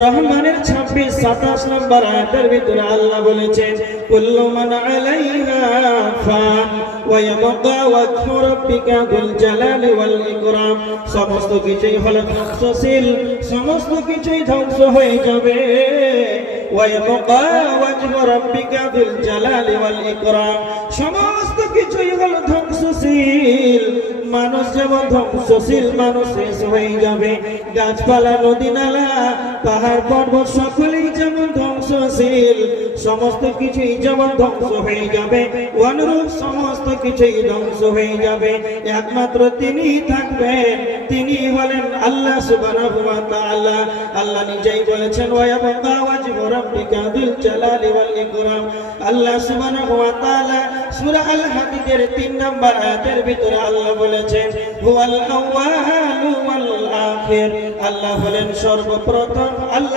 রহমানের 26-27 নম্বর আয়াতের ভিতরে আল্লাহ বলেছেন কুল্লু মান আলাইহা ফান ওয়া ইয়াবকা ওয়াজহু রাব্বিকা যুল জালালি ওয়াল ইকরাম। সমস্ত কিছুই হলো ধ্বংসশীল, সমস্ত কিছুই ধ্বংস হয়ে যাবে। ওয়া ইয়াবকা ওয়াজহু রাব্বিকা যুল জালালি ওয়াল ইকরাম, সমস্ত কিছুই হলো ধ্বংসশীল। মানুষ যেমন ধ্বংসশীল, মানুষ শেষ হয়ে যাবে। গাছপালা, নদী নালা, পাহাড় পর্বত সকলেই যেমন ধ্বংসশীল, সমস্ত কিছুই যেমন ধ্বংস হয়ে যাবে, অনুরূপ সমস্ত কিছুই ধ্বংস হয়ে যাবে। একমাত্র তিনি থাকবেন, তিনি হলেন আল্লাহ সুবহানাহু ওয়া তাআলা। আল্লাহ নিজেই বলেছেন ওয়া ইয়াবকা ওয়াজহু রাব্বিকা যুল জালালি ওয়াল ইকরাম। আল্লাহ সুবহানাহু ওয়া তাআলা সূরা আল হাদীদের 3 নম্বর আয়াতের ভিতরে আল্লাহ বলেছেন হুয়াল আউয়ালু ওয়াল আখির। আল্লাহ হলেন সর্বপ্রথম, আল্লাহ